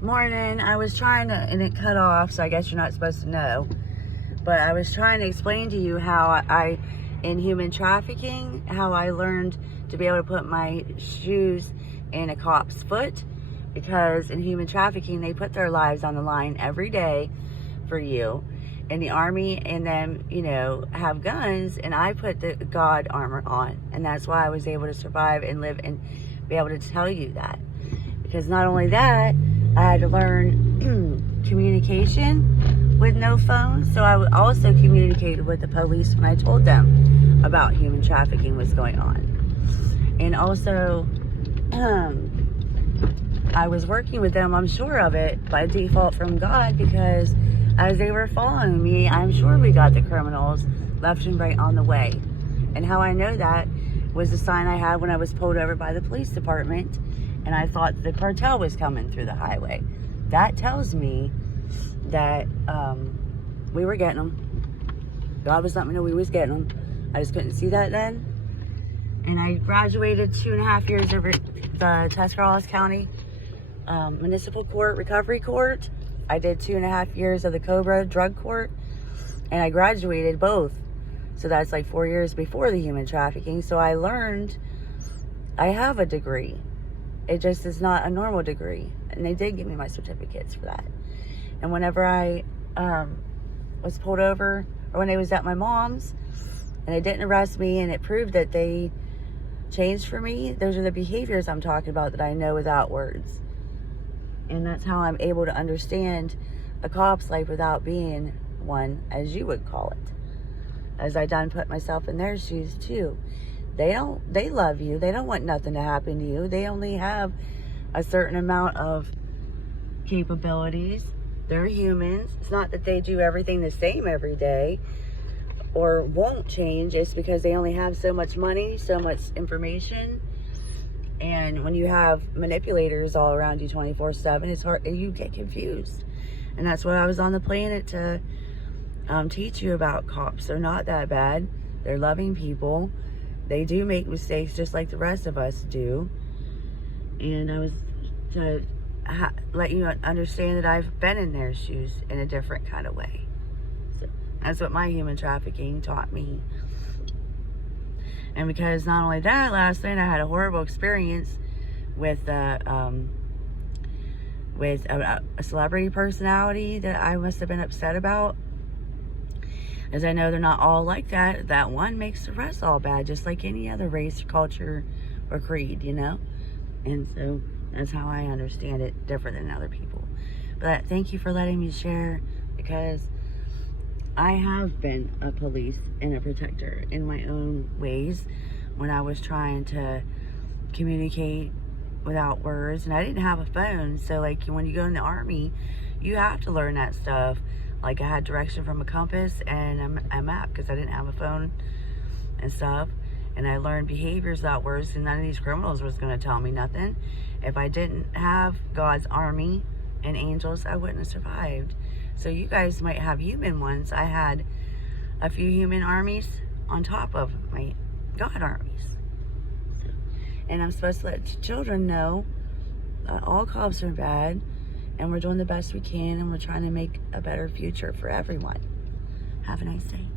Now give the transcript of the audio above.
Morning. I was trying to, and it cut off, so I guess you're not supposed to know. But I was trying to explain to you how in human trafficking, how I learned to be able to put my shoes in a cop's foot. Because in human trafficking, they put their lives on the line every day for you. In the army and them, have guns, and I put the God armor on. And that's why I was able to survive and live and be able to tell you that. Because not only that, I had to learn communication with no phone. So I also communicated with the police when I told them about human trafficking was going on. And also, I was working with them, I'm sure of it, by default from God, because as they were following me, I'm sure we got the criminals left and right on the way. And how I know that was the sign I had when I was pulled over by the police department and I thought the cartel was coming through the highway. That tells me that we were getting them. God was letting me know we was getting them. I just couldn't see that then. And I graduated 2.5 years over the Tuscarawas County Municipal Court, Recovery Court. I did 2.5 years of the Cobra Drug Court, and I graduated both. So that's like 4 years before the human trafficking. So I learned I have a degree. It just is not a normal degree. And they did give me my certificates for that. And whenever I was pulled over, or when they was at my mom's, and they didn't arrest me, and it proved that they changed for me, those are the behaviors I'm talking about that I know without words. And that's how I'm able to understand a cop's life without being one, as you would call it. As I done put myself in their shoes too. They love you. They don't want nothing to happen to you. They only have a certain amount of capabilities. They're humans. It's not that they do everything the same every day or won't change. It's because they only have so much money, so much information. And when you have manipulators all around you 24/7, it's hard, you get confused. And that's why I was on the planet to teach you about cops. They're not that bad. They're loving people. They do make mistakes just like the rest of us do. And I was to let you understand that I've been in their shoes in a different kind of way. So that's what my human trafficking taught me. And because not only that, last night I had a horrible experience with a celebrity personality that I must have been upset about. As I know they're not all like that. That one makes the rest all bad, just like any other race, culture, or creed, And so that's how I understand it, different than other people. But thank you for letting me share, because I have been a police and a protector in my own ways when I was trying to communicate without words. And I didn't have a phone, so like when you go in the army, you have to learn that stuff. Like I had direction from a compass and a map because I didn't have a phone and stuff. And I learned behaviors without words, and none of these criminals was going to tell me nothing. If I didn't have God's army and angels, I wouldn't have survived. So you guys might have human ones. I had a few human armies on top of my God armies. So, and I'm supposed to let children know that all cops are bad, and we're doing the best we can, and we're trying to make a better future for everyone. Have a nice day.